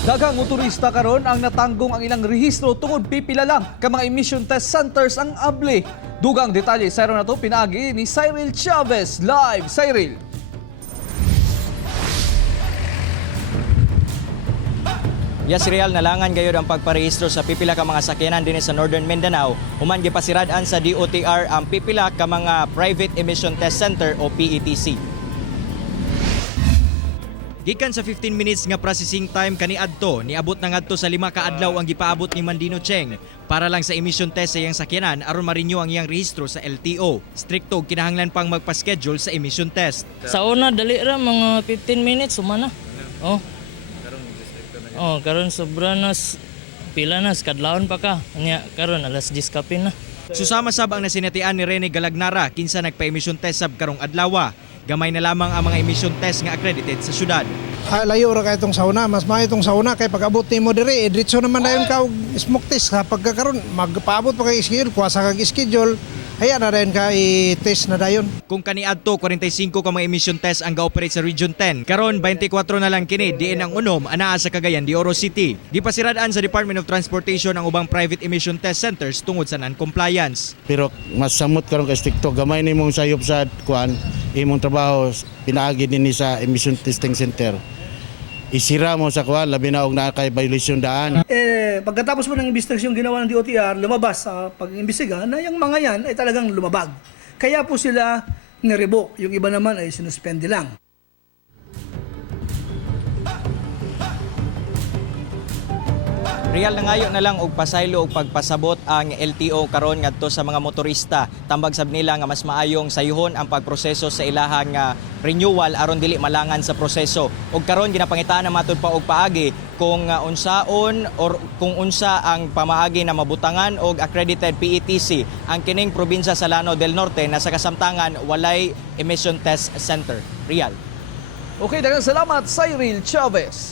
Daghang motorista karon ang natanggong ang ilang rehistro tungod pipila lang ka mga emission test centers ang abli. Dugang detalye sa na to pinaagi ni Cyril Chavez. Live, Cyril. Yes, real nalangan gayud ang pagparehistro sa pipila ka mga sakyanan dinhi sa Northern Mindanao. Human gipasirad-an sa DOTR ang pipila ka mga Private Emission Test Center o PETC. Gikan sa 15 minutes nga processing time kaniadto, niabot na ngadto sa 5 ka adlaw ang gipaabot ni Mandino Cheng para lang sa emission test sa iyang sakyanan aron ma-renew ang iyang rehistro sa LTO. Stricto kinahanglan pang magpa-schedule sa emission test. Sa una dali ra mga 15 minutes sumana. Oh. Karon sobra na pila na kadlawon pa ka. Anya karon alas 10 kapin na. Susama sab ang nasinatian ni Rene Galagnara kinsa nagpa-emission test sab karong adlaw. Gamay na lamang ang mga emission test nga accredited sa syudad. Layo ra kay itong sauna, mas maayo itong sauna kay pag-abot nimo diri, diretso naman dayon ka og smoke test ha pagkakaron magpaabot pa kay schedule, kuwasa kag schedule. Haya na dayon ka i-test na dayon. Kung kaniadto 45 ka mga emission test ang ga-operate sa Region 10, karon 24 na lang kini diin ang unom anaa sa Cagayan de Oro City. Gipasirad-an sa Department of Transportation ang ubang private emission test centers tungod sa non-compliance. Pero mas samot karon kay stricto, gamay nimong sayop sa kuan, imong trabaho pinaagi dinhi sa emission testing center. Isira mo sa kuan labi na og naa kay violation daan. Pagkatapos mo ng investigasyon ginawa ng DOTR, lumabas sa pag-imbestiga na yung mga yan ay talagang lumabag. Kaya po sila nirevoke. Yung iba naman ay sinuspende lang. Real na ngayo na lang og pasaylo og pagpasabot ang LTO karon ngadto sa mga motorista. Tambag sab nila nga mas maayong sayuhon ang pagproseso sa ilahang renewal aron dili malangan sa proseso. Og karon ginapangitaan na matud pa og paagi kung unsaon or kung unsa ang pamaagi na mabutangan og accredited PETC ang kining probinsya sa Lanao del Norte na sa kasamtangan walay emission test center. Real. Okay, daghang salamat Cyril Chavez.